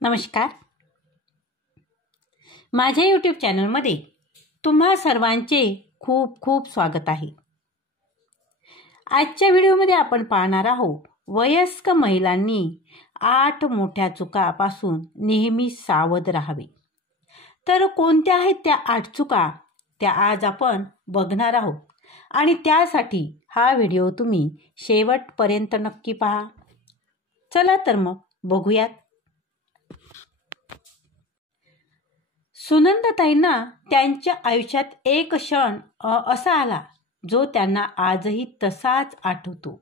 नमस्कार. माझ्या यूट्यूब चॅनलमध्ये तुम्हा सर्वांचे खूप खूप स्वागत आहे. आजच्या व्हिडिओमध्ये आपण पाहणार आहोत वयस्क महिलांनी 8 मोठ्या चुकांपासून नेहमी सावध राहावे. तर कोणत्या आहेत त्या 8 चुका त्या आज आपण बघणार आहोत आणि त्यासाठी हा व्हिडिओ तुम्ही शेवटपर्यंत नक्की पहा. चला तर मग बघूयात. सुनंदाताईंना त्यांच्या आयुष्यात एक क्षण असा आला जो त्यांना आजही तसाच आठवतो.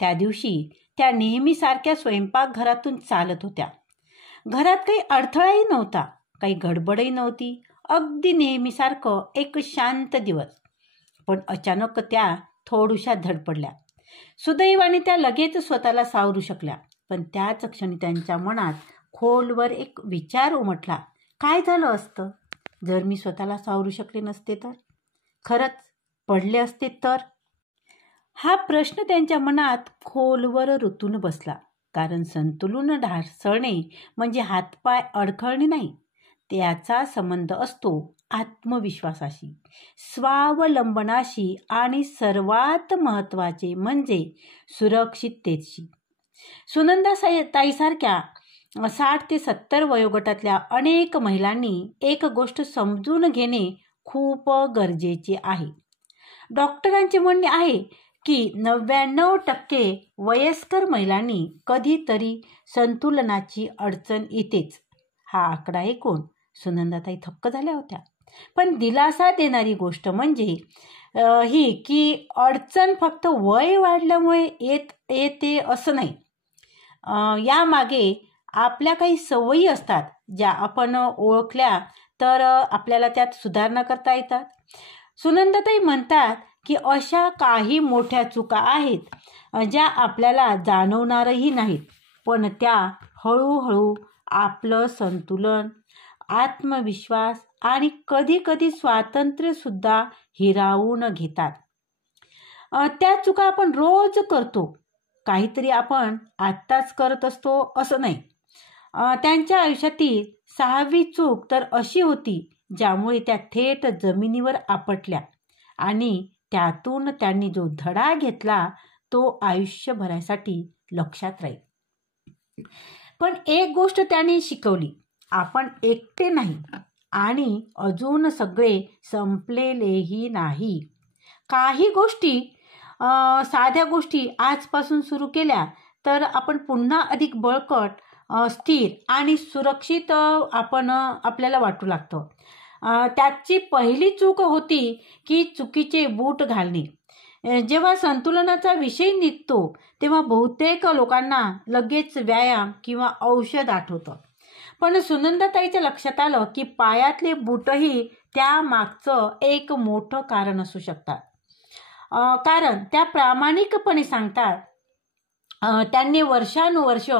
त्या दिवशी त्या नेहमीसारख्या स्वयंपाकघरातून चालत होत्या. घरात काही अडथळाही नव्हता, काही गडबडही नव्हती. अगदी नेहमीसारखं एक शांत दिवस. पण अचानक त्या थोड्याशा धडपडल्या. सुदैवाने त्या लगेच स्वतःला सावरू शकल्या. पण त्याच क्षणी त्यांच्या मनात खोलवर एक विचार उमटला. काय झालं असतं जर मी स्वतःला सावरू शकले नसते तर? खरंच पडले असते तर? हा प्रश्न त्यांच्या मनात खोलवर रुतून बसला. कारण संतुलन ढासळणे म्हणजे हातपाय अडखळणे नाही. त्याचा संबंध असतो आत्मविश्वासाशी, स्वावलंबनाशी आणि सर्वात महत्त्वाचे म्हणजे सुरक्षिततेशी. सुनंदा ताईसारख्या 60 ते 70 वयोगटातल्या अनेक महिलांनी एक गोष्ट समजून घेणे खूप गरजेचे आहे. डॉक्टरांचे म्हणणे आहे की 99% वयस्कर महिलांनी कधीतरी संतुलनाची अडचण येतेच. हा आकडा ऐकून सुनंदाताई थक्क झाल्या होत्या. पण दिलासा देणारी गोष्ट म्हणजे ही की अडचण फक्त वय वाढल्यामुळे येते असं नाही. यामागे आपल्या काही सवयी असतात ज्या आपण ओळखल्या तर आपल्याला त्यात सुधारणा करता येतात. सुनंदाताई म्हणतात की अशा काही मोठ्या चुका आहेत ज्या आपल्याला जाणवणारही नाहीत, पण त्या हळूहळू आपलं संतुलन, आत्मविश्वास आणि कधीकधी स्वातंत्र्यसुद्धा हिरावून घेतात. त्या चुका आपण रोज करतो. काहीतरी आपण आत्ताच करत असतो असं नाही. त्यांच्या आयुष्यातील 6वी चूक तर अशी होती ज्यामुळे त्या थेट जमिनीवर आपटल्या आणि त्यातून त्यांनी जो धडा घेतला तो आयुष्यभरासाठी लक्षात राहील. पण एक गोष्ट त्यांनी शिकवली, आपण एकटे नाही आणि अजून सगळे संपलेलेही नाही. काही गोष्टी, साध्या गोष्टी आजपासून सुरू केल्या तर आपण पुन्हा अधिक बळकट, स्थिर आणि सुरक्षित आपल्याला वाटू लागतं. त्याची पहिली चूक होती की चुकीचे बूट घालणे. जेव्हा संतुलनाचा विषय निघतो तेव्हा बहुतेक लोकांना लगेच व्यायाम किंवा औषध आठवतं. पण सुनंदाताईच्या लक्षात आलं की पायातले बूटही त्यामागचं एक मोठं कारण असू शकतात. कारण त्या प्रामाणिकपणे सांगतात, त्यांनी वर्षानुवर्ष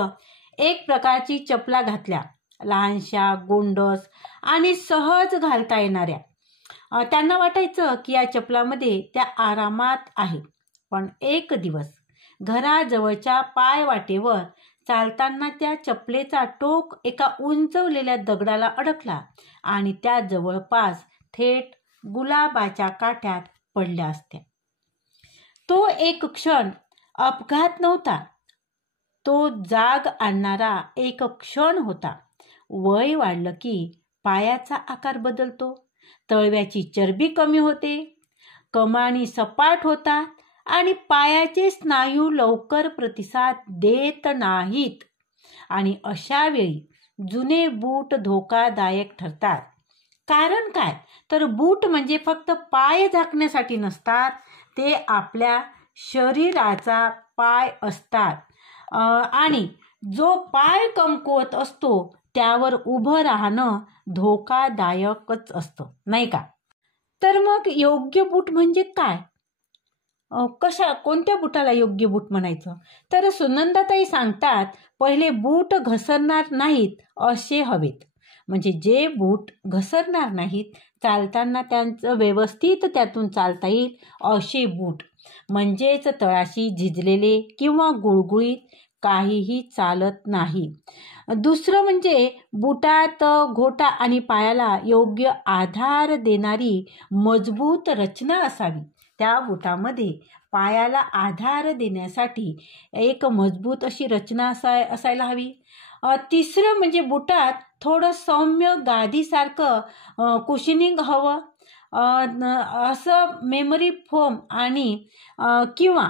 एक प्रकारची चपला घातल्या, लहानशा, गोंडस आणि सहज घालता येणाऱ्या. त्यांना वाटायचं की या चपलामध्ये त्या आरामात आहे. पण एक दिवस घराजवळच्या पायवाटेवर चालताना त्या चपलेचा टोक एका उंचवलेल्या दगडाला अडकला आणि त्या जवळपास थेट गुलाबाच्या काठ्यात पडल्या असत्या. तो एक क्षण अपघात नव्हता, तो जाग आणणारा एक क्षण होता. वय वाढलं की पायाचा आकार बदलतो, तळव्याची चरबी कमी होते, कमानी सपाट होतात आणि पायाचे स्नायू लवकर प्रतिसाद देत नाहीत. आणि अशा वेळी जुने बूट धोकादायक ठरतात. कारण काय तर बूट म्हणजे फक्त पाय झाकण्यासाठी नसतात, ते आपल्या शरीराचा पाय असतात. आणि जो पाय कमकुवत असतो त्यावर उभं राहणं धोकादायकच असतं, नाही का? तर मग योग्य बूट म्हणजे काय? कोणत्या बुटाला योग्य बूट म्हणायचं? तर सुनंदाताई सांगतात, पहिले बूट घसरणार नाहीत असे हवेत. म्हणजे जे बूट घसरणार नाहीत, चालताना त्यांचं व्यवस्थित त्यातून चालता येईल असे बूट. म्हणजेच तळाशी झिजलेले किंवा गुळगुळीत, काहीही चालत नाही. दुसरं म्हणजे बुटात घोटा आणि पायाला योग्य आधार देणारी मजबूत रचना असावी. त्या बुटामध्ये पायाला आधार देण्यासाठी एक मजबूत अशी रचना असायला हवी. तिसरं म्हणजे बुटात थोडं सौम्य गादीसारखं कुशनिंग हवं. असं मेमरी फोम आणि किंवा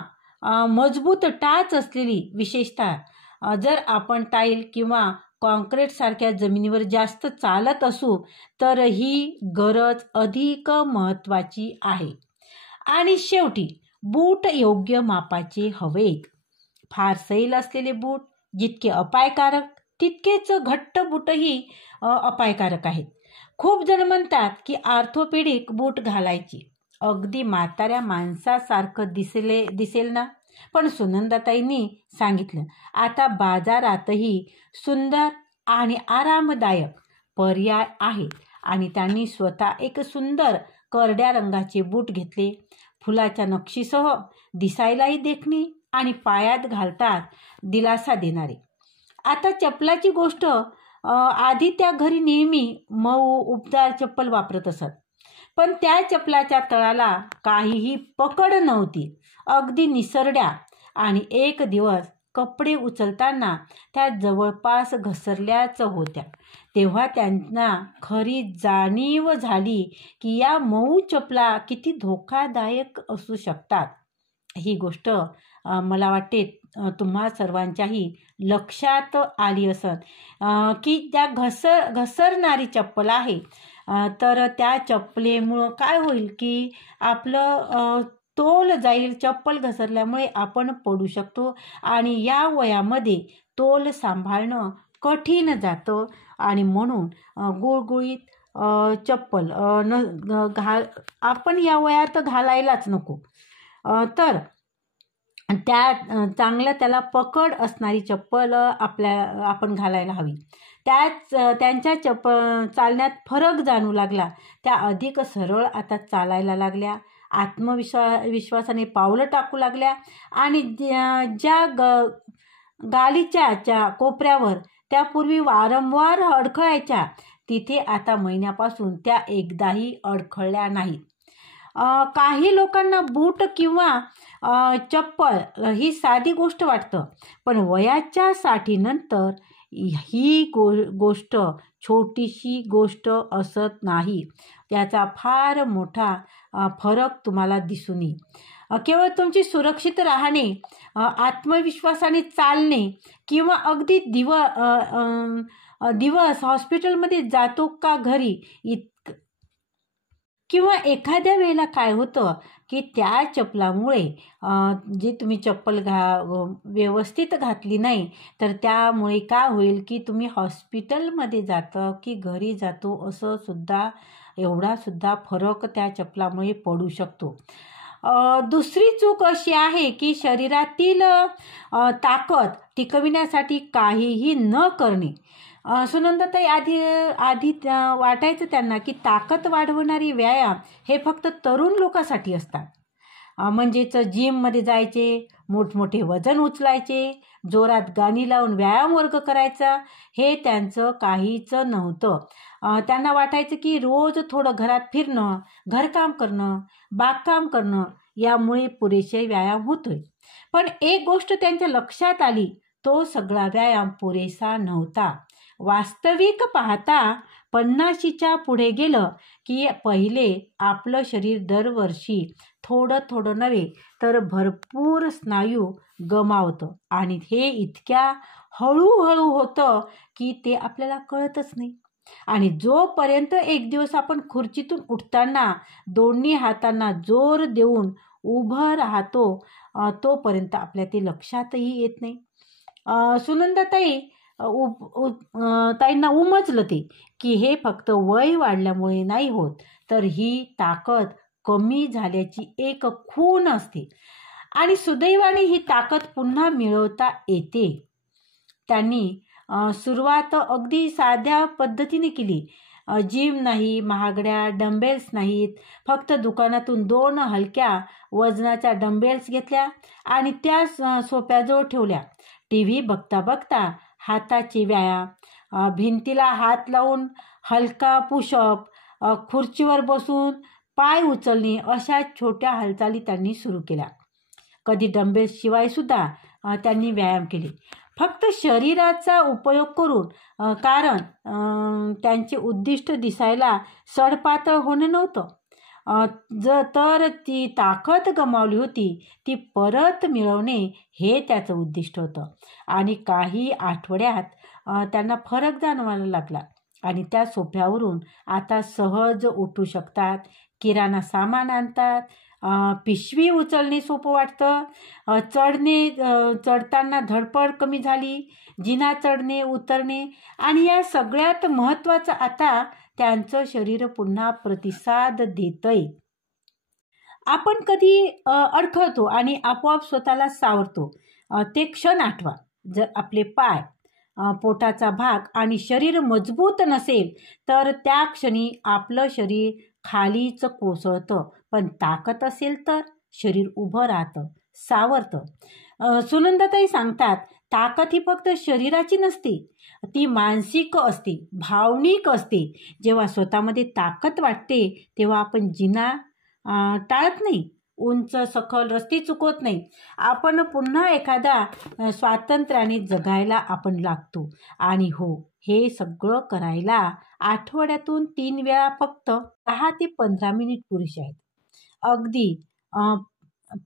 मजबूत टाच असलेली, विशेषतः जर आपण टाईल किंवा कॉन्क्रीटसारख्या जमिनीवर जास्त चालत असू तर ही गरज अधिक महत्त्वाची आहे. आणि शेवटी बूट योग्य मापाचे हवेत. फार सैल असलेले बूट जितके अपायकारक तितकेच घट्ट बूटही अपायकारक आहेत. खूप जण म्हणतात की ऑर्थोपेडिक बूट घालायची, अगदी म्हाताऱ्या माणसासारखं दिसेल ना. पण सुनंदाताईंनी सांगितलं, आता बाजारातही सुंदर आणि आरामदायक पर्याय आहेत. आणि त्यांनी स्वतः एक सुंदर करड्या रंगाचे बूट घेतले, फुलाच्या नक्षीसह, दिसायलाही देखणे आणि पायात घालतात दिलासा देणारे. आता चप्पलाची गोष्ट, आधी त्या घरी नेहमी मऊ उबदार चप्पल वापरत असत. पण त्या चप्पलाच्या तळाला काहीही पकड नव्हती, अगदी निसरड्या. आणि एक दिवस कपडे उचलताना त्या जवळपास घसरल्याच होत्या. तेव्हा त्यांना खरी जाणीव झाली की या मऊ चपला किती धोकादायक असू शकतात. ही गोष्ट मला वाटते तुम्हा सर्वांच्याही लक्षात आली असत की त्या घसरणारी चप्पल आहे. तर त्या चप्पलेमुळं काय होईल की आपलं तोल जाईल. चप्पल घसरल्यामुळे आपण पडू शकतो आणि या वयामध्ये तोल सांभाळणं कठीण जातं. आणि म्हणून गुळगुळीत चप्पल आपण या वयात घालायलाच नको. तर चांगलं त्याला पकड असणारी चप्पल आपण घालायला हवी. त्यांच्या चालण्यात फरक जाणू लागला. त्या अधिक सरळ आता चालायला लागल्या, आत्मविश्वासाने पावलं टाकू लागल्या. आणि ज्या गालीच्या कोपऱ्यावर त्यापूर्वी वारंवार अडखळायच्या तिथे आता महिन्यापासून त्या एकदाही अडखळल्या नाहीत. काही लोकांना बूट किंवा चप्पल ही साधी गोष्ट वाटतं, पण वयाच्या 60 नंतर ही गोष्ट छोटीशी गोष्ट असत नाही. त्याचा फार मोठा फरक तुम्हाला दिसून येईल. केवळ तुमची सुरक्षित राहणे, आत्मविश्वासाने चालणे किंवा अगदी दिवस हॉस्पिटलमध्ये जातो का घरी किंवा एखाद्या वेळेला काय होतं की त्या चप्पलामुळे जे तुम्ही चप्पल व्यवस्थित घातली नाही तर त्यामुळे काय होईल की तुम्ही हॉस्पिटलमध्ये जातं की घरी जातो असं सुद्धा एवढा सुद्धा फरक त्या चप्पलामुळे पडू शकतो. दुसरी चूक अशी आहे की शरीरातील ताकद टिकविण्यासाठी काहीही न करणे. सुनंदाताई आधी वाटायचं त्यांना की ताकद वाढवणारी व्यायाम हे फक्त तरुण लोकांसाठी असतात. म्हणजेच जिममध्ये जायचे, मोठमोठे वजन उचलायचे, जोरात गाणी लावून व्यायाम वर्ग करायचा, हे त्यांचं काहीच नव्हतं. त्यांना वाटायचं की रोज थोडं घरात फिरणं, घरकाम करणं, बागकाम करणं यामुळे पुरेसे व्यायाम होतोय. पण एक गोष्ट त्यांच्या लक्षात आली, तो सगळा व्यायाम पुरेसा नव्हता. वास्तविक पाहता 50च्या पुढे गेलं की पहिले आपलं शरीर दरवर्षी थोडं नव्हे तर भरपूर स्नायू गमावतं आणि हे इतक्या हळूहळू होतं की ते आपल्याला कळतच नाही. आणि जोपर्यंत एक दिवस आपण खुर्चीतून उठताना दोन्ही हातांना जोर देऊन उभं राहतो तोपर्यंत आपल्या ते लक्षातही येत नाही. सुनंदाताई ताईंना उमजलं ते की हे फक्त वय वाढल्यामुळे नाही होत, तर ही ताकद कमी झाल्याची एक खूण असते आणि सुदैवाने ही ताकद पुन्हा मिळवता येते. त्यांनी सुरुवात अगदी साध्या पद्धतीने केली. जिम नाही, महागड्या डंबेल्स नाहीत, फक्त दुकानातून 2 हलक्या वजनाच्या डंबेल्स घेतल्या आणि त्या सोफ्याजवळ ठेवल्या. TV बघता बघता हाताचे व्यायाम, भिंतीला हात लावून हलका पुशअप, खुर्चीवर बसून पाय उचलणे अशा छोट्या हालचाली त्यांनी सुरू केल्या. कधी डंबेल्सशिवाय सुद्धा त्यांनी व्यायाम केले, फक्त शरीराचा उपयोग करून, कारण त्यांचे उद्दिष्ट दिसायला सडपातळ होणं नव्हतं, तर ती ताकद गमावली होती ती परत मिळवणे हे त्याचं उद्दिष्ट होतं. आणि काही आठवड्यात त्यांना फरक जाणवायला लागला आणि त्या सोफ्यावरून आता सहज उठू शकतात, किराणा सामान आणतात, पिशवी उचलणे सोपं वाटतं, चढताना धडपड कमी झाली, जिना चढणे उतरणे, आणि या सगळ्यात महत्त्वाचं, आता त्यांचं शरीर पुन्हा प्रतिसाद देतंय. आपण कधी अडखळतो आणि आपोआप स्वतःला सावरतो, ते क्षण आठवा. जर आपले पाय, पोटाचा भाग आणि शरीर मजबूत नसेल तर त्या क्षणी आपलं शरीर खालीच कोसळतं, पण ताकद असेल तर शरीर उभं राहतं, सावरतं. सुनंदाताई सांगतात, ताकद ही फक्त शरीराची नसते, ती मानसिक असते, भावनिक असते. जेव्हा स्वतःमध्ये ताकद वाटते तेव्हा आपण जिना टाळत नाही, उंच सखल रस्ते चुकवत नाही, आपण पुन्हा एखादा स्वातंत्र्याने जगायला आपण लागतो. आणि हो, हे सगळं करायला आठवड्यातून 3 वेळा फक्त 10 ते 15 मिनिट पुरेसे आहेत. अगदी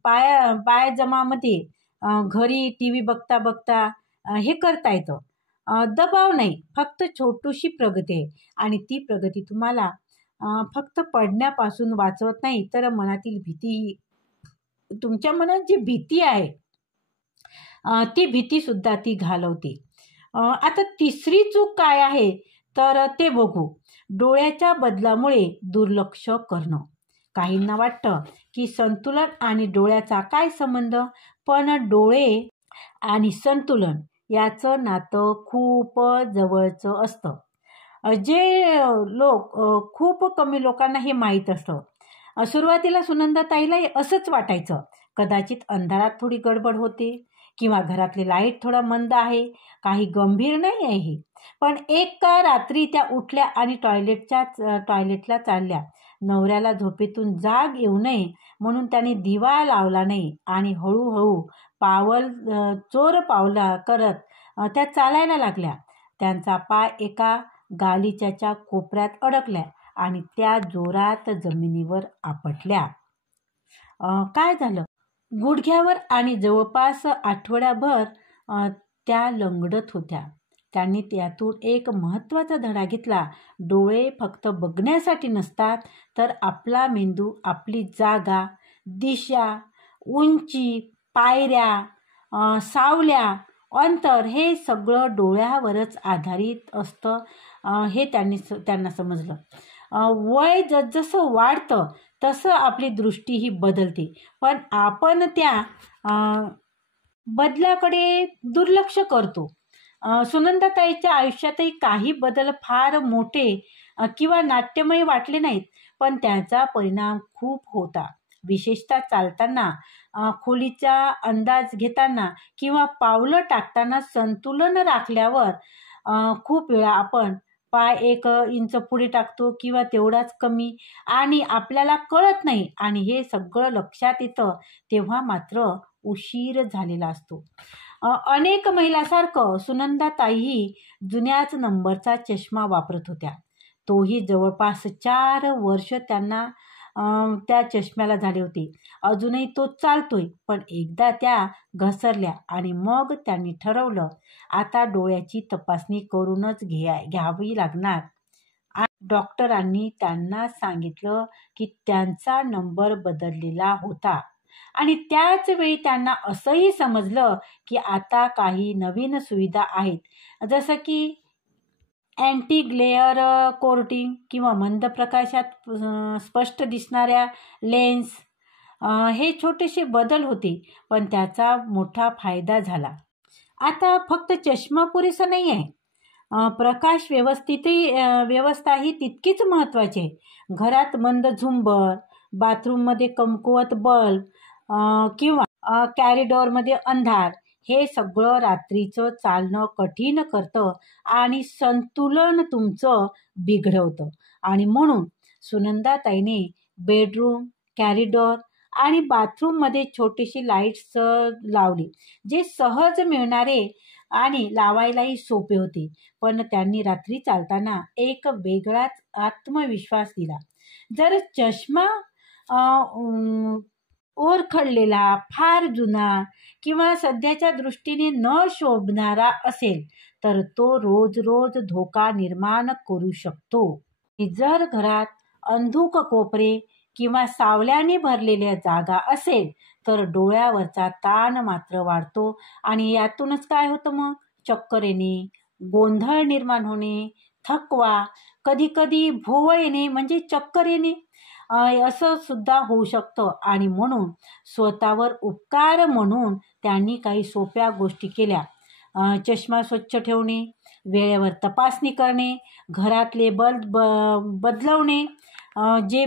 पायजमामध्ये घरी TV बघता बघता हे करता येतं. दबाव नाही, फक्त छोटीशी प्रगती आहे. आणि ती प्रगती तुम्हाला फक्त पडण्यापासून वाचवत नाही, तर मनातील भीती, तुमच्या मनात जी भीती आहे ती भीतीसुद्धा ती घालवते. आता तिसरी चूक काय आहे तर ते बघू. डोळ्याच्या बदलामुळे दुर्लक्ष करणं. काहींना वाटतं की संतुलन आणि डोळ्याचा काय संबंध, पण डोळे आणि संतुलन याचं नातं खूप जवळचं असतं. जे लोक खूप कमी लोकांना हे माहीत असतं. सुरुवातीला सुनंदाताईला असंच वाटायचं, कदाचित अंधारात थोडी गडबड होते किंवा घरातले लाईट थोडा मंद आहे, काही गंभीर नाही आहे हे. पण एका रात्री त्या उठल्या आणि टॉयलेटला चालल्या. नवऱ्याला झोपेतून जाग येऊ नये म्हणून त्याने दिवा लावला नाही आणि हळूहळू चोर पावला करत त्या चालायला लागल्या. त्यांचा पाय एका गालिच्याच्या कोपऱ्यात अडकल्या आणि त्या जोरात जमिनीवर आपटल्या. काय झालं? गुडघ्यावर. आणि जवळपास आठवड्याभर त्या लंगडत होत्या. त्यांनी त्यातून एक महत्त्वाचा धडा घेतला. डोळे फक्त बघण्यासाठी नसतात, तर आपला मेंदू, आपली जागा, दिशा, उंची, पायऱ्या, सावल्या, अंतर हे सगळं डोळ्यावरच आधारित असतं, हे त्यांना समजलं. वय जसजसं वाढतं तसं आपली दृष्टीही बदलते, पण आपण त्या बदलाकडे दुर्लक्ष करतो. सुनंदाताईच्या आयुष्यातही काही बदल फार मोठे किंवा नाट्यमय वाटले नाहीत, पण त्याचा परिणाम खूप होता. विशेषतः चालताना, खोलीचा अंदाज घेताना किंवा पावलं टाकताना संतुलन राखल्यावर. खूप वेळा आपण पाय 1 इंच पुढे टाकतो किंवा तेवढाच कमी, आणि आपल्याला कळत नाही, आणि हे सगळं लक्षात येतं तेव्हा मात्र उशीर झालेला असतो. अनेक महिलांसारखं सुनंदाताईही जुन्याच नंबरचा चष्मा वापरत होत्या. तोही जवळपास 4 वर्ष त्यांना त्या चष्म्याला झाले होते. अजूनही तो चालतोय, पण एकदा त्या घसरल्या आणि मग त्यांनी ठरवलं, आता डोळ्याची तपासणी करूनच घ्यावी लागणार. डॉक्टरांनी त्यांना सांगितलं की त्यांचा नंबर बदललेला होता. आणि त्याच वेळी त्यांना असंही समजलं की आता काही नवीन सुविधा आहेत, जसं की अँटी ग्लेअर कोटिंग किंवा मंद प्रकाशात स्पष्ट दिसणाऱ्या लेन्स. हे छोटेसे बदल होते, पण त्याचा मोठा फायदा झाला. आता फक्त चष्मा पुरेसा नाही आहे, प्रकाश व्यवस्थाही तितकीच महत्त्वाची आहे. घरात मंद झुंबर, बाथरूममध्ये कमकुवत बल्ब किंवा कॉरिडॉरमध्ये अंधार हे सगळं रात्रीचं चालणं कठीण करतं आणि संतुलन तुमचं बिघडवतं. आणि म्हणून सुनंदाताईने बेडरूम, कॅरिडॉर आणि बाथरूममध्ये छोटीशी लाईट्स लावली, जे सहज मिळणारे आणि लावायलाही सोपे होते. पण त्यांनी रात्री चालताना एक वेगळाच आत्मविश्वास दिला. जर चष्मा ओरखडलेला, फार जुना किंवा सध्याच्या दृष्टीने न शोभणारा असेल, तर तो रोज रोज धोका निर्माण करू शकतो. जर घरात अंधुक कोपरे किंवा सावल्याने भरलेल्या जागा असेल, तर डोळ्यावरचा ताण मात्र वाढतो आणि यातूनच काय होतं मग? चक्कर येणे, गोंधळ निर्माण होणे, थकवा, कधीकधी भोवळ येणे म्हणजे चक्कर येणे असं सुद्धा होऊ शकतं. आणि म्हणून स्वतःवर उपकार म्हणून त्यांनी काही सोप्या गोष्टी केल्या. चष्मा स्वच्छ ठेवणे, वेळेवर तपासणी करणे, घरातले बल्ब बदलवणे, जे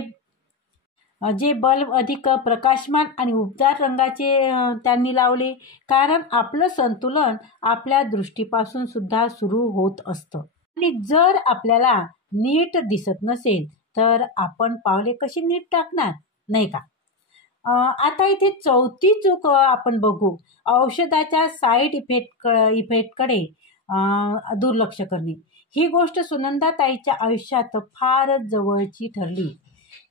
जे बल्ब अधिक प्रकाशमान आणि उबदार रंगाचे त्यांनी लावले, कारण आपलं संतुलन आपल्या दृष्टीपासून सुद्धा सुरू होत असतं. आणि जर आपल्याला नीट दिसत नसेल तर आपण पावले कशी नीट टाकणार, नाही का? आता इथे चौथी चूक आपण बघू. औषधाच्या साईड इफेक्टकडे दुर्लक्ष करणे. ही गोष्ट सुनंदाताईच्या आयुष्यात फार जवळची ठरली.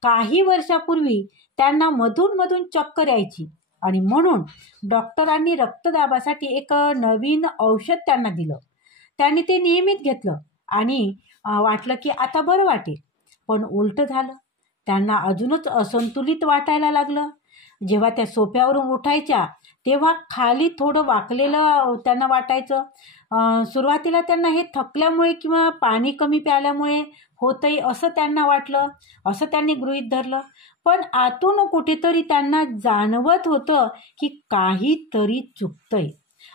काही वर्षापूर्वी त्यांना मधून चक्कर यायची आणि म्हणून डॉक्टरांनी रक्तदाबासाठी एक नवीन औषध त्यांना दिलं. त्यांनी ते नियमित घेतलं आणि वाटलं की आता बरं वाटेल. पण उलटं झालं. त्यांना अजूनच असंतुलित वाटायला लागलं. जेव्हा त्या सोफ्यावरून उठायच्या तेव्हा खाली थोडं वाकलेलं त्यांना वाटायचं. सुरुवातीला त्यांना हे थकल्यामुळे किंवा पाणी कमी प्यायल्यामुळे होतंय असं त्यांना वाटलं, असं त्यांनी गृहीत धरलं. पण आतून कुठेतरी त्यांना जाणवत होतं की काहीतरी चुकतंय.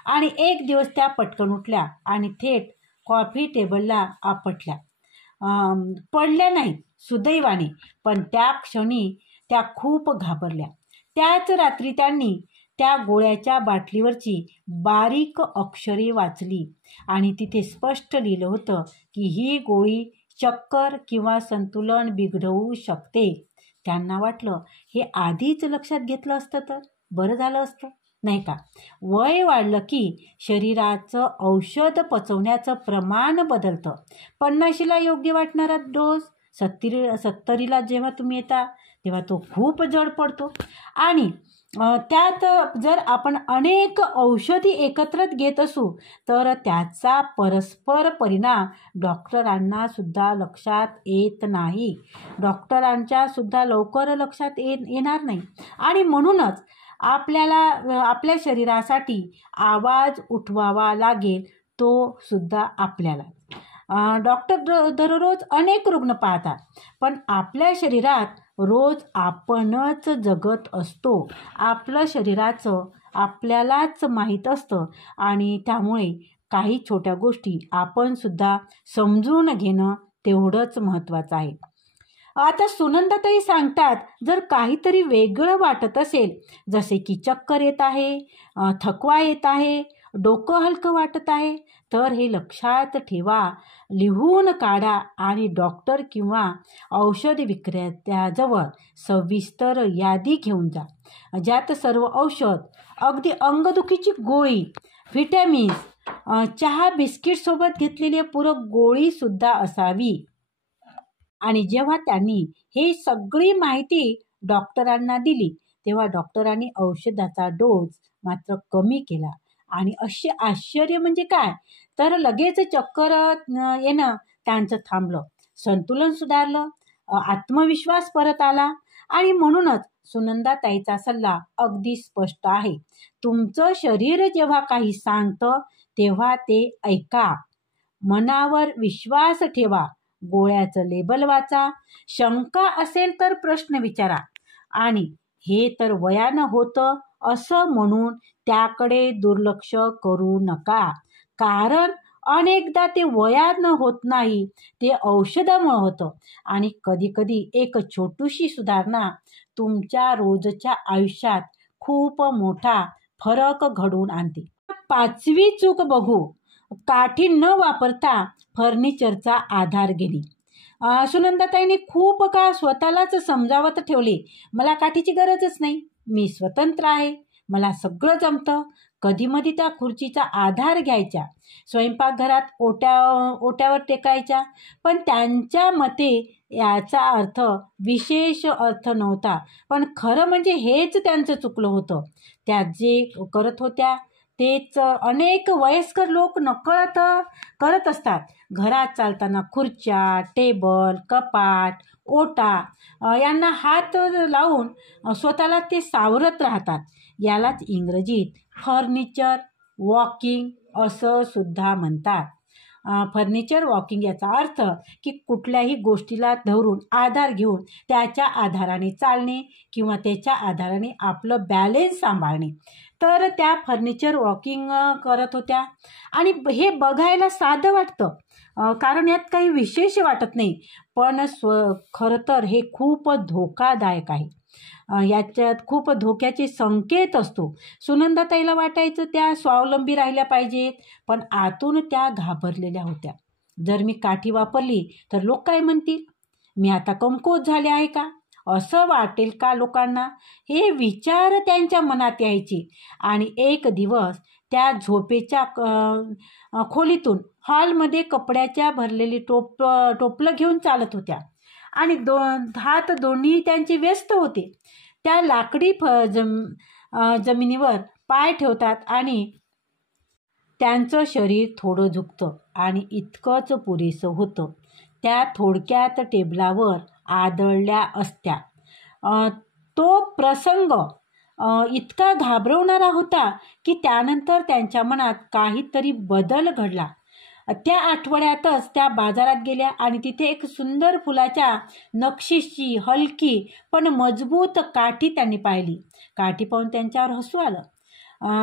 आणि एक दिवस त्या पटकन उठल्या आणि थेट कॉफी टेबलला आपटल्या. पडल्या नाही सुदैवाने, पण त्या क्षणी त्या खूप घाबरल्या. त्याच रात्री त्यांनी त्या गोळ्याच्या बाटलीवरची बारीक अक्षरे वाचली आणि तिथे स्पष्ट लिहिलं होतं की ही गोळी चक्कर किंवा संतुलन बिघडवू शकते. त्यांना वाटलं हे आधीच लक्षात घेतलं असतं तर बरं झालं असतं, नाही का? वय वाढलं की शरीराचं औषध पचवण्याचं प्रमाण बदलतं. 50ला योग्य वाटणारा डोस 70ला जेव्हा तुम्ही येता तेव्हा तो खूप जड पडतो. आणि त्यात जर आपण अनेक औषधी एकत्रित घेत असू तर त्याचा परस्पर परिणाम डॉक्टरांना सुद्धा लक्षात येत नाही. डॉक्टरांच्या सुद्धा लवकर लक्षात येणार नाही. आणि म्हणूनच आपल्याला आपल्या शरीरासाठी आवाज उठवावा लागेल, तो सुद्धा आपल्याला. डॉक्टर दररोज अनेक रुग्ण पाहतात, पण आपल्या शरीरात रोज आपणच जगत असतो. आपलं शरीराचं आपल्यालाच माहीत असतं आणि त्यामुळे काही छोट्या गोष्टी आपण सुद्धा समजून घेणं तेवढंच महत्त्वाचं आहे. आता सुनंदाताई सांगतात, जर काहीतरी वेगळं वाटत असेल, जसे की चक्कर येत आहे, थकवा येत आहे, डोकं हलकं वाटत आहे, तर हे लक्षात ठेवा, लिहून काढा आणि डॉक्टर किंवा औषध विक्रेत्याजवळ सविस्तर यादी घेऊन जा, ज्यात सर्व औषध, अगदी अंगदुखीची गोळी, व्हिटॅमिन्स, चहा बिस्किटसोबत घेतलेली पूरक गोळीसुद्धा असावी. आणि जेव्हा त्यांनी हे सगळी माहिती डॉक्टरांना दिली तेव्हा डॉक्टरांनी औषधाचा डोस मात्र कमी केला. आणि असे आश्चर्य म्हणजे काय, तर लगेच चक्कर येणं त्यांचं थांबलं, संतुलन सुधारलं, आत्मविश्वास परत आला. आणि म्हणूनच सुनंदाताईचा सल्ला अगदी स्पष्ट आहे. तुमचं शरीर जेव्हा काही सांगतं तेव्हा ते ऐका, मनावर विश्वास ठेवा, गोळ्याचं लेबल वाचा, शंका असेल तर प्रश्न विचारा. आणि हे तर वयानं होतं असं म्हणून त्याकडे दुर्लक्ष करू नका, कारण अनेकदा ते वयानं होत नाही, ते औषधामुळे होतं. आणि कधीकधी एक छोटीशी सुधारणा तुमच्या रोजच्या आयुष्यात खूप मोठा फरक घडवून आणते. पाचवी चूक बघू. काठी न वापरता फर्निचरचा आधार घेणे. सुनंदाताईने खूप काळ स्वतःलाच समजावत ठेवले, मला काठीची गरजच नाही, मी स्वतंत्र आहे, मला सगळं जमतं. कधीमधी त्या खुर्चीचा आधार घ्यायच्या, स्वयंपाकघरात ओट्यावर टेकायच्या. पण त्यांच्या मते याचा अर्थ विशेष अर्थ नव्हता. पण खरं म्हणजे हेच त्यांचं चुकलं होतं. त्या जे करत होत्या तेच अनेक वयस्कर लोक नकळत करत असतात. घरात चालताना खुर्च्या, टेबल, कपाट, ओटा यांना हात लावून स्वतःला ते सावरत राहतात. यालाच इंग्रजीत फर्निचर वॉकिंग असं सुद्धा म्हणतात. फर्निचर वॉकिंग याचा अर्थ की कुठल्याही गोष्टीला धरून आधार घेऊन त्याच्या आधाराने चालणे किंवा त्याच्या आधाराने आपलं बॅलेन्स सांभाळणे. तर त्या फर्निचर वॉकिंग करत होत्या आणि हे बघायला साधं वाटतं, कारण यात काही विशेष वाटत नाही. पण खरं तर हे खूप धोकादायक आहे. याच्यात खूप धोक्याचे संकेत असतो. सुनंदाताईला वाटायचं त्या स्वावलंबी राहिल्या पाहिजेत, पण आतून त्या घाबरलेल्या होत्या. जर मी काठी वापरली तर लोक काय म्हणतील? मी आता कमकुवत झाले आहे का? असं वाटेल का लोकांना? हे विचार त्यांच्या मनात यायचे. आणि एक दिवस त्या झोपेच्या खोलीतून हॉलमध्ये कपड्याच्या भरलेली टोपलं घेऊन चालत होत्या आणि हात दोन्ही त्यांचे व्यस्त होते. त्या लाकडी जमिनीवर पाय ठेवतात आणि त्यांचं शरीर थोडं झुकतं आणि इतकंच पुरेसं होतं. त्या थोडक्यात टेबलावर आदळल्या असत्या. तो प्रसंग इतका घाबरवणारा होता की त्यानंतर त्यांच्या मनात काहीतरी बदल घडला. त्या आठवड्यातच त्या बाजारात गेल्या आणि तिथे एक सुंदर फुलाच्या नक्षीची हलकी पण मजबूत काठी त्यांनी पाहिली. काठी पाहून त्यांच्यावर हसू आलं.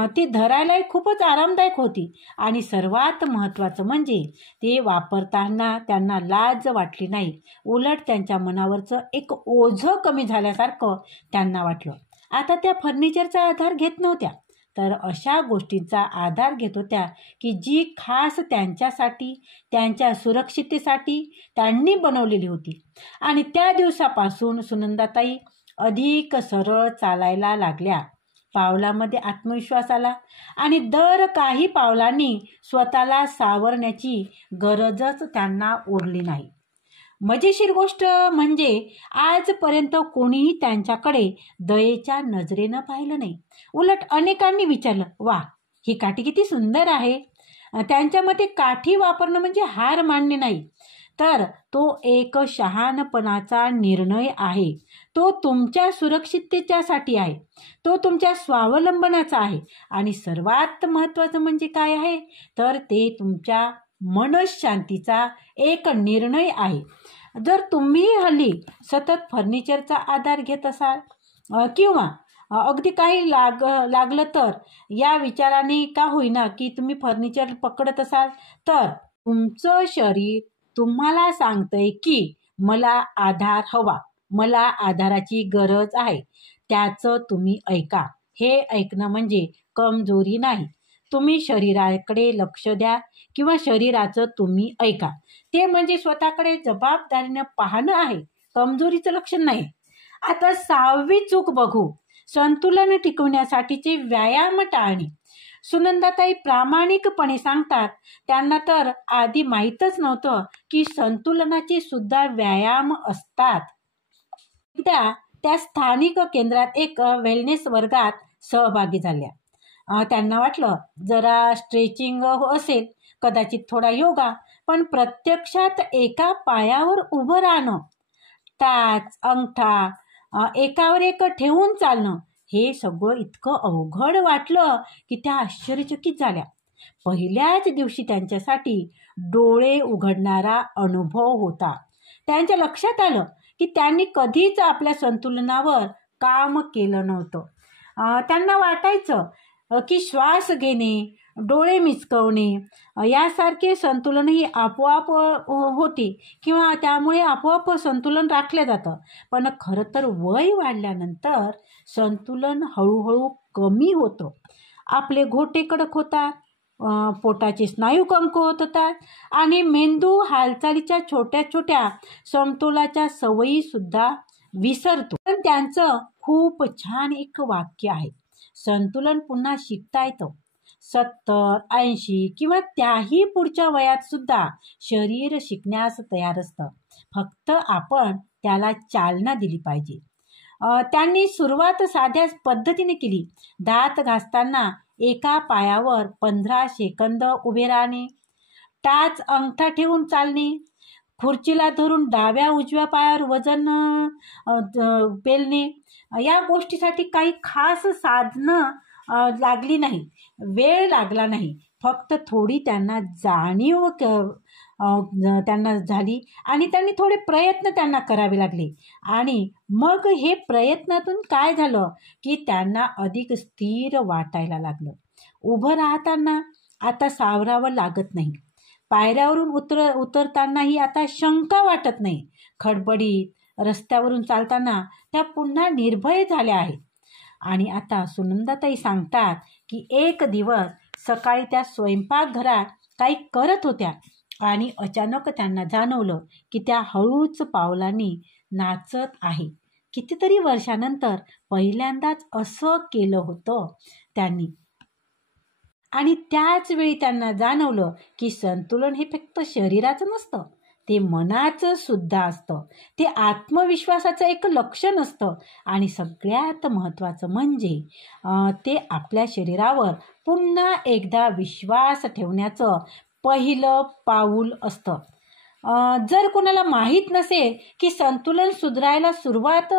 ती धरायलाही खूपच आरामदायक होती आणि सर्वात महत्त्वाचं म्हणजे ते वापरताना त्यांना लाज वाटली नाही. उलट त्यांच्या मनावरचं एक ओझं कमी झाल्यासारखं त्यांना वाटलं. आता त्या फर्निचरचा आधार घेत नव्हत्या, तर अशा गोष्टींचा आधार घेत होत्या की जी खास त्यांच्यासाठी, त्यांच्या सुरक्षिततेसाठी त्यांनी बनवलेली होती. आणि त्या दिवसापासून सुनंदाताई अधिक सरळ चालायला लागल्या. पावलामध्ये आत्मविश्वास आला आणि दर काही पावलांनी स्वतःला सावरण्याची गरजच त्यांना उरली नाही. मजेशीर गोष्ट म्हणजे आजपर्यंत कोणीही त्यांच्याकडे दयेच्या नजरेनं पाहिलं नाही. उलट अनेकांनी विचारलं, वा, ही काठी किती सुंदर आहे. त्यांच्या मते काठी वापरणं म्हणजे हार मानणे नाही, तर तो एक शहाणपणाचा निर्णय आहे. तो तुमच्या सुरक्षिततेच्यासाठी आहे, तो तुमच्या स्वावलंबनाचा आहे आणि सर्वात महत्त्वाचं म्हणजे काय आहे, तर ते तुमच्या मनशांतीचा एक निर्णय आहे. जर तुम्ही हल्ली सतत फर्निचरचा आधार घेत असाल किंवा अगदी काही लागलं तर या विचाराने का होईना की तुम्ही फर्निचर पकडत असाल, तर तुमचं शरीर तुम्हाला सांगतंय की मला आधार हवा, मला आधाराची गरज आहे. त्याचं तुम्ही ऐका. हे ऐकणं म्हणजे कमजोरी नाही. तुम्ही शरीराकडे लक्ष द्या किंवा शरीराचं तुम्ही ऐका. ते म्हणजे स्वतःकडे जबाबदारीनं पाहणं आहे, कमजोरीचं लक्षण नाही. आता 6वी चूक बघू. संतुलन टिकवण्यासाठीचे व्यायाम टाळणे. सुनंदाताई प्रामाणिकपणे सांगतात, त्यांना तर आधी माहीतच नव्हतं की संतुलनाचे सुद्धा व्यायाम असतात. एकदा त्या स्थानिक केंद्रात एक वेलनेस वर्गात सहभागी झाल्या. त्यांना वाटलं जरा स्ट्रेचिंग असेल, कदाचित थोडा योगा, पण प्रत्यक्षात एका पायावर उभं राहणं, टाच, अंगठा एकावर एक ठेवून चालणं, हे सगळं इतकं अवघड वाटलं की त्या आश्चर्यचकित झाल्या. पहिल्याच दिवशी त्यांच्यासाठी डोळे उघडणारा अनुभव होता. त्यांच्या लक्षात आलं की त्यांनी कधीच आपल्या संतुलनावर काम केलं नव्हतं. त्यांना वाटायचं की श्वास घेणे, डोळे मिचकवणे यासारखे संतुलनही आपोआप होते किंवा त्यामुळे आपोआप संतुलन राखलं जातं. पण खरं तर वय वाढल्यानंतर संतुलन हळूहळू कमी होतं. आपले घोटे कडक होतात, पोटाचे स्नायू कमकुवत होतात आणि मेंदू हालचालीच्या छोट्या छोट्या समतोलाच्या सवयीसुद्धा विसरतो. पण त्यांचं खूप छान एक वाक्य आहे, संतुलन पुन्हा शिकता येतं. 70, 80 किंवा त्याही पुढच्या वयात सुद्धा शरीर शिकण्यास तयार असतं. फक्त आपण त्याला चालना दिली पाहिजे. त्यांनी सुरुवात साध्या पद्धतीने केली. दात घासताना एका पायावर 15 सेकंद उभे राहणे, टाच अंगठा ठेवून चालणे, खुर्चीला धरून डाव्या उजव्या पायावर वजन पेलणे. या गोष्टीसाठी काही खास साधनं लागली नाही, वेळ लागला नाही. फक्त थोडी त्यांना जाणीव त्यांना झाली आणि त्यांनी थोडे प्रयत्न त्यांना करावे लागले. आणि मग हे प्रयत्नातून काय झालं की त्यांना अधिक स्थिर वाटायला लागलं. उभं राहताना आता सावरावं लागत नाही. पायऱ्यावरून उतरतानाही आता शंका वाटत नाही. खडबडीत रस्त्यावरून चालताना त्या पुन्हा निर्भय झाल्या आहेत. आणि आता सुनंदाताई सांगतात की एक दिवस सकाळी त्या स्वयंपाकघरात काही करत होत्या आणि अचानक त्यांना जाणवलं की त्या हळूच पावलांनी नाचत आहे. कितीतरी वर्षानंतर पहिल्यांदाच असं केलं होतं त्यांनी. आणि त्याच वेळी त्यांना जाणवलं की संतुलन हे फक्त शरीराचं नसतं, ते मनाचं सुद्धा असतं. ते आत्मविश्वासाचं एक लक्षण असतं. आणि सगळ्यात महत्त्वाचं म्हणजे ते आपल्या शरीरावर पुन्हा एकदा विश्वास ठेवण्याचं पहिलं पाऊल असतं. जर कोणाला माहीत नसेल की संतुलन सुधारायला सुरुवात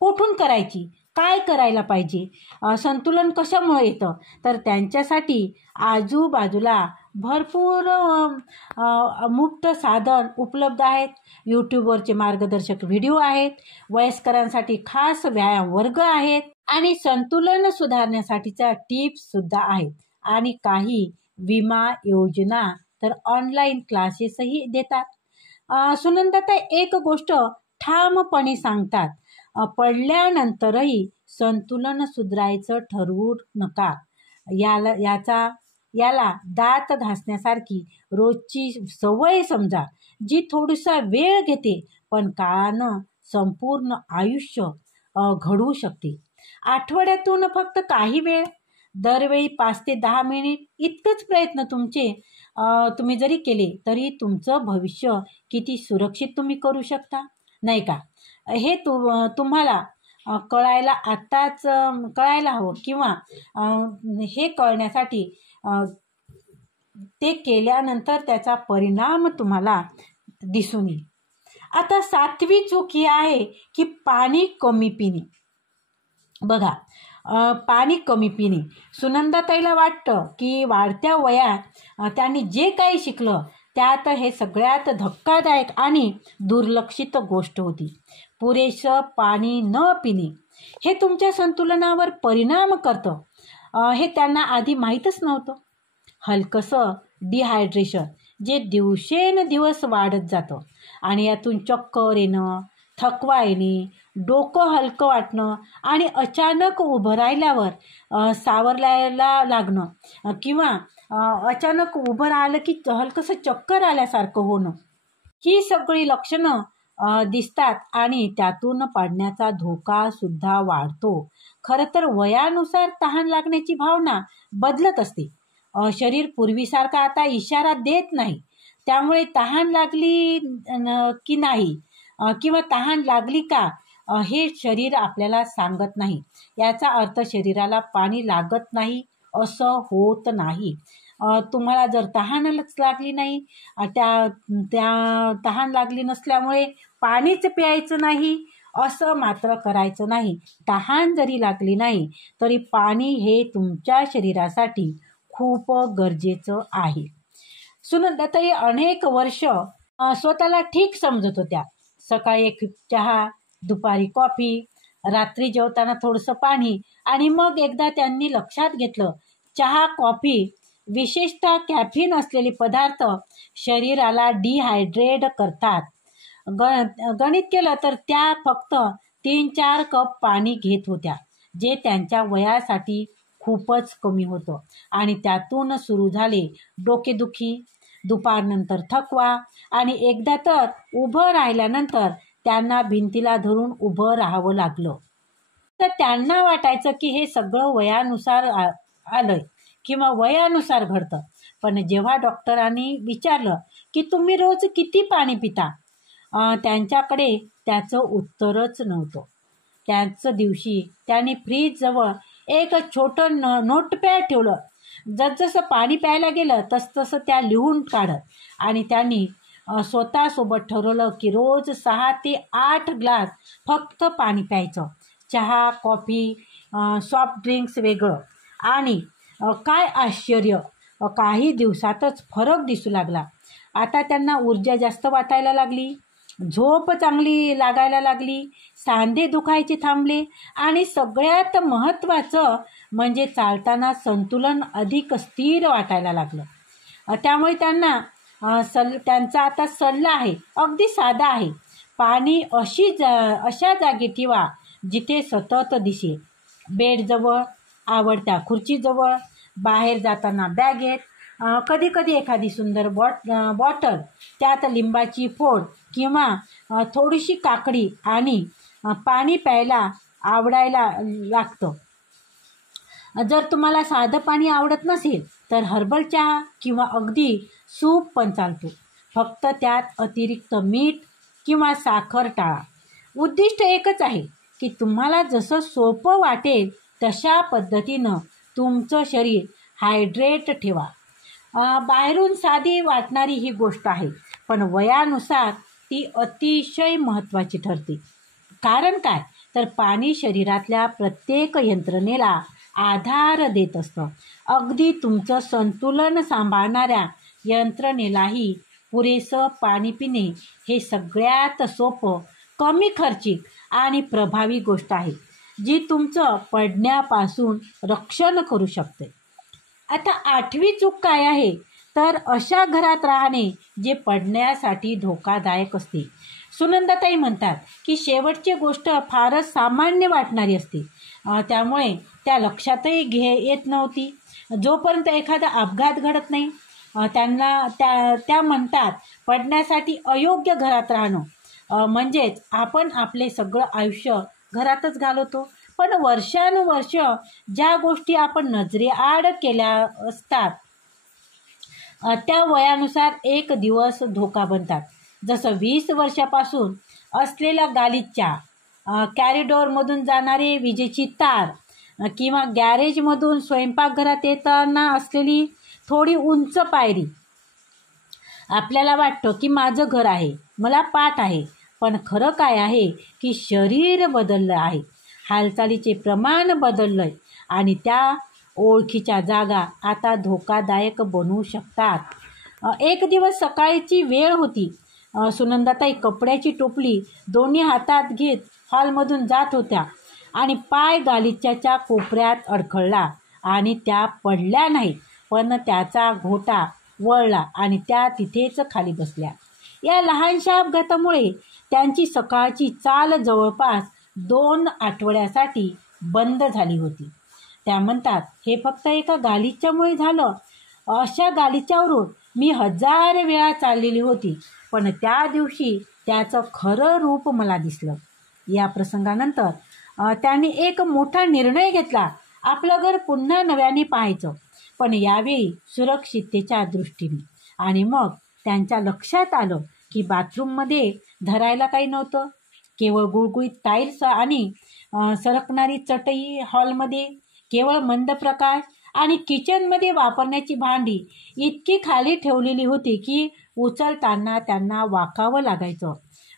कुठून करायची, काय करायला पाहिजे, संतुलन कशामुळे येतं, तर त्यांच्यासाठी आजूबाजूला भरपूर मुक्त साधन उपलब्ध आहेत. यूट्यूबवरचे मार्गदर्शक व्हिडिओ आहेत, वयस्करांसाठी खास व्यायाम वर्ग आहेत आणि संतुलन सुधारण्यासाठीच्या टिप्ससुद्धा आहेत. आणि काही विमा योजना तर ऑनलाईन क्लासेसही देतात. सुनंदाताई एक गोष्ट ठामपणे सांगतात, पडल्यानंतरही संतुलन सुधारायचं ठरवू नका. याला दात घासण्यासारखी रोजची सवय समजा, जी थोडासा वेळ घेते पण काळानं संपूर्ण आयुष्य घडवू शकते. आठवड्यातून फक्त काही वेळ, दरवेळी 5 ते 10 मिनिट इतकंच प्रयत्न तुम्ही जरी केले तरी तुमचं भविष्य किती सुरक्षित तुम्ही करू शकता, नाही का? हे तुम्हाला कळायला हवं किंवा हे कळण्यासाठी ते केल्यानंतर त्याचा परिणाम तुम्हाला दिसून येईल. आता 7वी चूक ही आहे की पाणी कमी पिणे. बघा, पाणी कमी पिणे. सुनंदाताईला वाटतं की वाढत्या वयात त्यांनी जे काही शिकलं त्यात हे सगळ्यात धक्कादायक आणि दुर्लक्षित गोष्ट होती. पुरेसं पाणी न पिणे हे तुमच्या संतुलनावर परिणाम करतं, हे त्यांना आधी माहीतच नव्हतं. हलकंसं डिहायड्रेशन जे दिवसेंदिवस वाढत जातं आणि यातून चक्कर येणं, थकवा येणे, डोकं हलकं वाटणं आणि अचानक उभं राहिल्यावर सावरायला लागणं किंवा अचानक उभं राहिलं की हलकंसं चक्कर आल्यासारखं होणं, ही सगळी लक्षणं दिसतात आणि त्यातून पडण्याचा धोका सुद्धा वाढतो. खरं तर वयानुसार तहान लागण्याची भावना बदलत असते. शरीर पूर्वीसारखा आता इशारा देत नाही. त्यामुळे तहान लागली की नाही किंवा तहान लागली का हे शरीर आपल्याला सांगत नाही. याचा अर्थ शरीराला पाणी लागत नाही असं होत नाही. तुम्हाला जर तहानच लागली नाही, त्या तहान लागली नसल्यामुळे पाणीच प्यायचं नाही असं मात्र करायचं नाही. तहान जरी लागली नाही तरी पाणी हे तुमच्या शरीरासाठी खूप गरजेचं आहे. सुनंदाताई अनेक वर्ष स्वतःला ठीक समजत होत्या. सकाळी एक चहा, दुपारी कॉफी, रात्री जेवताना थोडंसं पाणी आणि मग एकदा त्यांनी लक्षात घेतलं, चहा, कॉफी, विशेषतः कॅफीन असलेले पदार्थ शरीराला डिहायड्रेट करतात. गणित केलं तर त्या फक्त 3-4 कप पाणी घेत होत्या, जे त्यांच्या वयासाठी खूपच कमी होतं आणि त्यातून सुरू झाले डोकेदुखी, दुपारनंतर थकवा आणि एकदा तर उभं राहिल्यानंतर त्यांना भिंतीला धरून उभं राहावं लागलं. तर त्यांना वाटायचं की हे सगळं वयानुसार आलंय किंवा वयानुसार घडतं. पण जेव्हा डॉक्टरांनी विचारलं की तुम्ही रोज किती पाणी पिता, त्यांच्याकडे त्याचं उत्तरच नव्हतं. त्याच दिवशी त्यांनी फ्रीजजवळ एक छोटं नोटपॅड ठेवलं. जसजसं पाणी प्यायला गेलं तसतसं त्या लिहून काढत आणि त्यांनी स्वतःसोबत ठरवलं की रोज 6 ते 8 ग्लास फक्त पाणी प्यायचं. चहा, कॉफी, सॉफ्ट ड्रिंक्स वेगळं. आणि काय आश्चर्य, काही दिवसातच फरक दिसू लागला. आता त्यांना ऊर्जा जास्त वाटायला लागली, झोप चांगली लागायला लागली, सांधे दुखायचे थांबले आणि सगळ्यात महत्त्वाचं म्हणजे चालताना संतुलन अधिक स्थिर वाटायला लागलं. त्यामुळे त्यांना त्यांचा आता सल्ला आहे, अगदी साधा आहे. पाणी अशा जागी ठेवा जिथे सतत दिसेल. बेडजवळ, आवडत्या खुर्चीजवळ, बाहेर जाताना बॅगेत, कधी कधी एखादी सुंदर बॉटल, त्यात लिंबाची फोड किंवा थोडीशी काकडी आणि पाणी प्यायला आवडायला लागतं. जर तुम्हाला साधं पाणी आवडत नसेल तर हर्बल चहा किंवा अगदी सूप पण चालतो. फक्त त्यात अतिरिक्त मीठ किंवा साखर टाळा. उद्दिष्ट एकच आहे की तुम्हाला जसं सोपं वाटेल तशा पद्धतीनं तुमचं शरीर हायड्रेट ठेवा. बाहेरून साधी वाटणारी ही गोष्ट आहे, पण वयानुसार ती अतिशय महत्त्वाची ठरते. कारण काय, तर पाणी शरीरातल्या प्रत्येक यंत्रणेला आधार देत असतं. अगदी तुमचं संतुलन सांभाळणाऱ्या यंत्रणेलाही पुरेसं पाणी पिणे हे सगळ्यात सोपं, कमी खर्चिक आणि प्रभावी गोष्ट आहे, जी तुमचं पडण्यापासून रक्षण करू शकते. आता 8वी चूक काय आहे, तर अशा घरात राहणे जे पडण्यासाठी धोकादायक असते. सुनंदाताई म्हणतात की शेवटची गोष्ट फारच सामान्य वाटणारी असते, त्यामुळे त्या लक्षातही येत नव्हती जोपर्यंत एखादा अपघात घडत नाही. त्या म्हणतात पडण्यासाठी अयोग्य घरात राहणं म्हणजेच आपण आपले सगळं आयुष्य घरातच घालवतो. पण वर्षानुवर्ष ज्या गोष्टी आपण नजरेआड केल्या असतात त्या वयानुसार एक दिवस धोका बनतात. जसं 20 वर्षापासून असलेल्या गालिचा, कॉरिडॉरमधून जाणारी विजेची तार किंवा गॅरेजमधून स्वयंपाकघरात येताना असलेली थोडी उंच पायरी. आपल्याला वाटतं की माझं घर आहे, मला पाठ आहे, पण खरं काय आहे की शरीर बदललं आहे, हालचालीचे प्रमाण बदललंय आणि त्या ओळखीच्या जागा आता धोकादायक बनवू शकतात. एक दिवस सकाळची वेळ होती. सुनंदाताई कपड्याची टोपली दोन्ही हातात घेत हॉलमधून जात होत्या आणि पाय गालिच्याच्या कोपऱ्यात अडखळला आणि त्या पडल्या नाहीत, पण त्याचा घोटा वळला आणि त्या तिथेच खाली बसल्या. या लहानशा अपघातामुळे त्यांची सकाळची चाल जवळपास 2 आठवड्यासाठी बंद झाली होती. त्या म्हणतात हे फक्त एका गालिच्यामुळे झालं. अशा गालिच्यावरून मी 1000 वेळा चाललेली होती, पण त्या दिवशी त्याचं खरं रूप मला दिसलं. या प्रसंगानंतर त्यांनी एक मोठा निर्णय घेतला, आपलं घर पुन्हा नव्याने पाहायचं, पण यावेळी सुरक्षिततेच्या दृष्टीने. आणि मग त्यांच्या लक्षात आलं की बाथरूममध्ये धरायला काही नव्हतं, केवळ गुळगुळीत टाईल्स आणि सरकणारी चटई. हॉलमध्ये केवळ मंद प्रकाश आणि किचनमध्ये वापरण्याची भांडी इतकी खाली ठेवलेली होती की उचलताना त्यांना वाकावं लागायचं.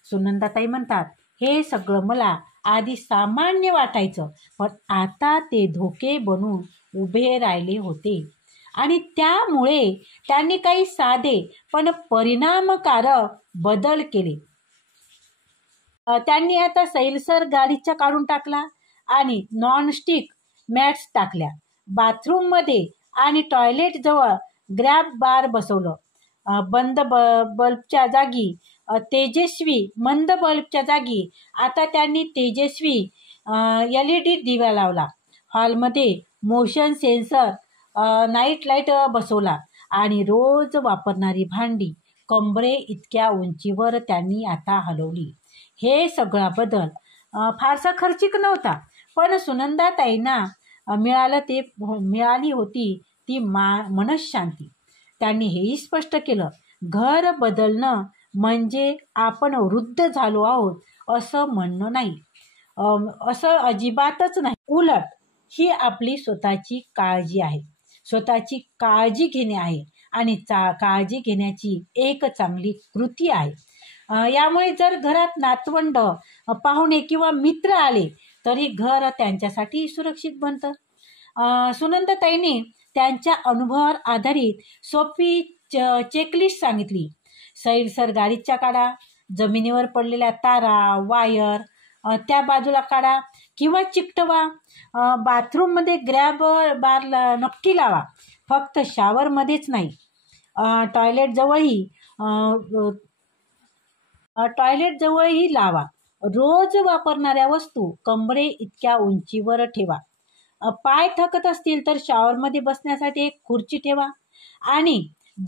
सुनंदाताई म्हणतात हे सगळं मला आधी सामान्य वाटायचं, पण आता ते धोके बनून उभे राहिले होते. आणि त्यामुळे त्यांनी काही साधे पण परिणामकारक बदल केले. त्यांनी आता सैलसर गालिचा काढून टाकला आणि नॉनस्टिक मॅट्स टाकल्या. बाथरूममध्ये आणि टॉयलेटजवळ ग्रॅब बार बसवलं. मंद बल्बच्या जागी आता त्यांनी तेजस्वी LED दिवा लावला. हॉलमध्ये मोशन सेन्सर, नाईट लाईट बसवला आणि रोज वापरणारी भांडी कंबरे इतक्या उंचीवर त्यांनी आता हलवली. हे सगळा बदल फारसा खर्चिक नव्हता, पण सुनंदाताईंना मिळाली होती ती मनःशांती. त्यांनी हेही स्पष्ट केलं, घर बदलणं म्हणजे आपण वृद्ध झालो आहोत असं म्हणणं नाही, असं अजिबातच नाही. उलट ही आपली स्वतःची काळजी आहे, स्वतःची काळजी घेणे आहे आणि काळजी घेण्याची एक चांगली कृती आहे. यामुळे जर घरात नातवंड, पाहुणे किंवा मित्र आले तरी घर त्यांच्यासाठी सुरक्षित बनतं. सुनंदाताईंनी त्यांच्या अनुभवावर आधारित सोपी चेकलिस्ट सांगितली. सैलसर गाडीच्या काढा, जमिनीवर पडलेल्या तारा, वायर त्या बाजूला काढा किंवा चिकटवा. बाथरूममध्ये ग्रॅब बार नक्की लावा, फक्त शॉवरमध्येच नाही. टॉयलेट जवळही लावा. रोज वापरणाऱ्या वस्तू कंबरे इतक्या उंचीवर ठेवा. पाय थकत असतील तर शॉवरमध्ये बसण्यासाठी एक खुर्ची ठेवा आणि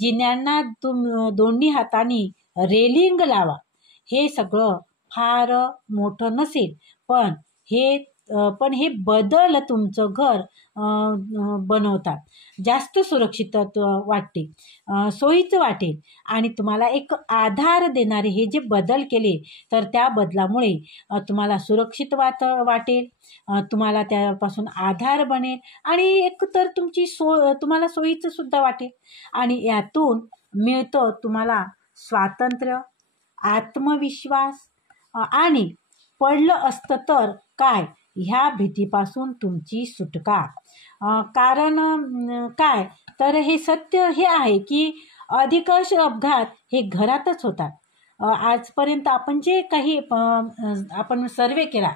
जिन्यांना दोन्ही हातांनी रेलिंग लावा. हे सगळं फार मोठं नसेल, पण हे बदल तुमचं घर बनवतात. जास्त सुरक्षित वाटते, सोयीचं वाटेल आणि तुम्हाला एक आधार देणारे हे जे बदल केले तर त्या बदलामुळे तुम्हाला सुरक्षित वाटेल, तुम्हाला त्यापासून आधार बनेल आणि एक तर तुम्हाला सोयीचं सुद्धा वाटेल. आणि यातून मिळतं तुम्हाला स्वातंत्र्य, आत्मविश्वास आणि पडलं असतं तर काय ह्या भीतीपासून तुमची सुटका. कारण काय तर हे सत्य हे आहे की अधिकांश अपघात हे घरातच होतात. आजपर्यंत आपण जे काही आपण सर्वे केला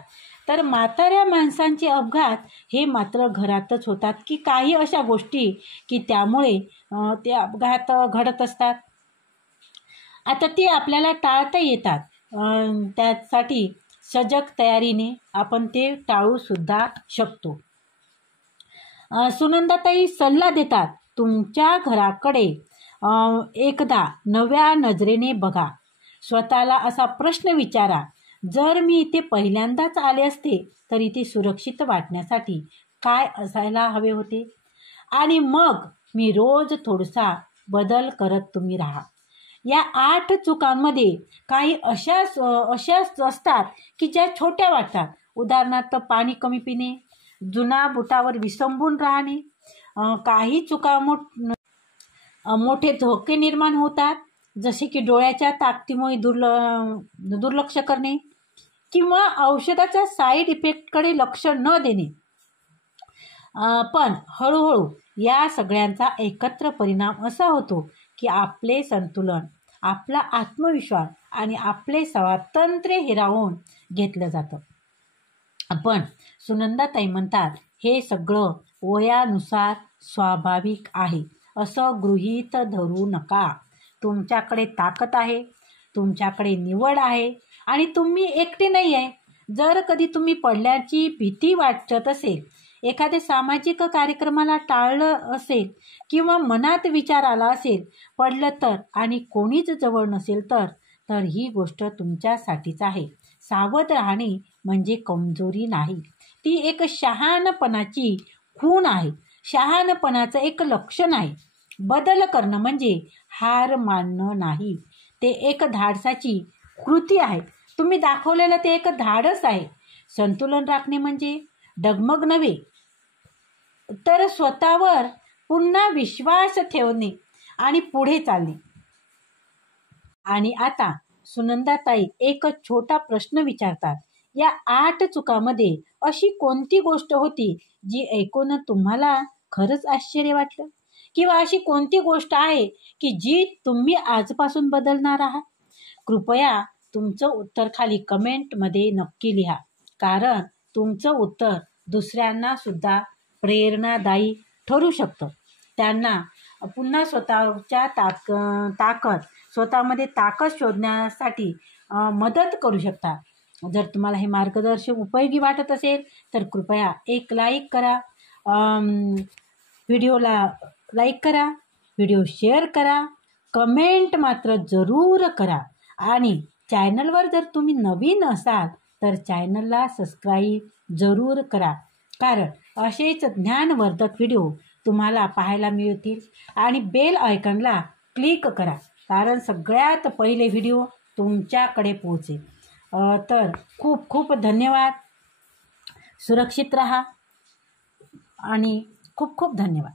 तर म्हाताऱ्या माणसांचे अपघात हे मात्र घरातच होतात, की काही अशा गोष्टी की त्यामुळे ते अपघात घडत असतात. आता ते आपल्याला टाळता येतात. त्यासाठी सजग तयारीने आपण ते टाळू सुद्धा शकतो. सुनंदाताई सल्ला देतात, तुमच्या घराकडे एकदा नव्या नजरेने बघा. स्वतःला असा प्रश्न विचारा, जर मी इथे पहिल्यांदाच आले असते तर इथे सुरक्षित वाटण्यासाठी काय असायला हवे होते. आणि मग मी रोज थोडासा बदल करत तुम्ही राहा. या 8 चुकांमध्ये काही अशाच असतात की ज्या छोट्या वाटतात. उदाहरणार्थ पाणी कमी पिणे, जुना बुटावर विसंबून राहणे. काही चुका मोठे धोके निर्माण होतात, जसे की डोळ्याच्या ताकदीमुळे दुर्लक्ष करणे किंवा औषधाच्या साईड इफेक्टकडे लक्ष न देणे. पण हळूहळू या सगळ्यांचा एकत्र परिणाम असा होतो की आपले संतुलन, आपला आत्मविश्वास आणि आपले स्वातंत्र्य हिरावून घेतलं जातं. पण सुनंदाताई म्हणतात, हे सगळं वयानुसार स्वाभाविक आहे असं गृहीत धरू नका. तुमच्याकडे ताकद आहे, तुमच्याकडे निवड आहे आणि तुम्ही एकटे नाही आहे. जर कधी तुम्ही पडल्याची भीती वाटत असेल, एखाद्या सामाजिक कार्यक्रमाला टाळलं असेल किंवा मनात विचार आला असेल, पडलं तर आणि कोणीच जवळ नसेल तर ही गोष्ट तुमच्यासाठीच आहे. सावध राहणे म्हणजे कमजोरी नाही, ती एक शहाणपणाची खूण आहे, शहाणपणाचं एक लक्षण आहे. बदल करणं म्हणजे हार मानणं नाही, ते एक धाडसाची कृती आहे. तुम्ही दाखवलेलं ते एक धाडस आहे. संतुलन राखणे म्हणजे डगमग नव्हे, तर स्वतःवर पुन्हा विश्वास ठेवणे आणि पुढे चालणे. आणि आता सुनंदाताई एक छोटा प्रश्न विचारतात, या 8 चुकांमध्ये अशी कोणती गोष्ट होती जी ऐकून तुम्हाला खरंच आश्चर्य वाटलं, किंवा अशी कोणती गोष्ट आहे की जी तुम्ही आजपासून बदलणार आहात. कृपया तुमचं उत्तर खाली कमेंटमध्ये नक्की लिहा, कारण तुमचं उत्तर दुसऱ्यांना सुद्धा प्रेरणादायी ठरू शकतं. त्यांना पुन्हा स्वतःच्या स्वतःमध्ये ताकद शोधण्यासाठी मदत करू शकता. जर तुम्हाला हे मार्गदर्शन उपयोगी वाटत असेल तर कृपया एक लाईक करा व्हिडिओला लाईक करा, व्हिडिओ शेअर करा, कमेंट मात्र जरूर करा. आणि चॅनलवर जर तुम्ही नवीन असाल तर चॅनलला सबस्क्राईब जरूर करा, कारण असेच ज्ञानवर्धक व्हिडिओ तुम्हाला पाहायला मिळतील. आणि बेल आयकॉनला क्लिक करा, कारण सगळ्यात पहिले व्हिडिओ तुमच्याकडे पोहोचेल. तर खूप खूप धन्यवाद. सुरक्षित राहा आणि खूप खूप धन्यवाद.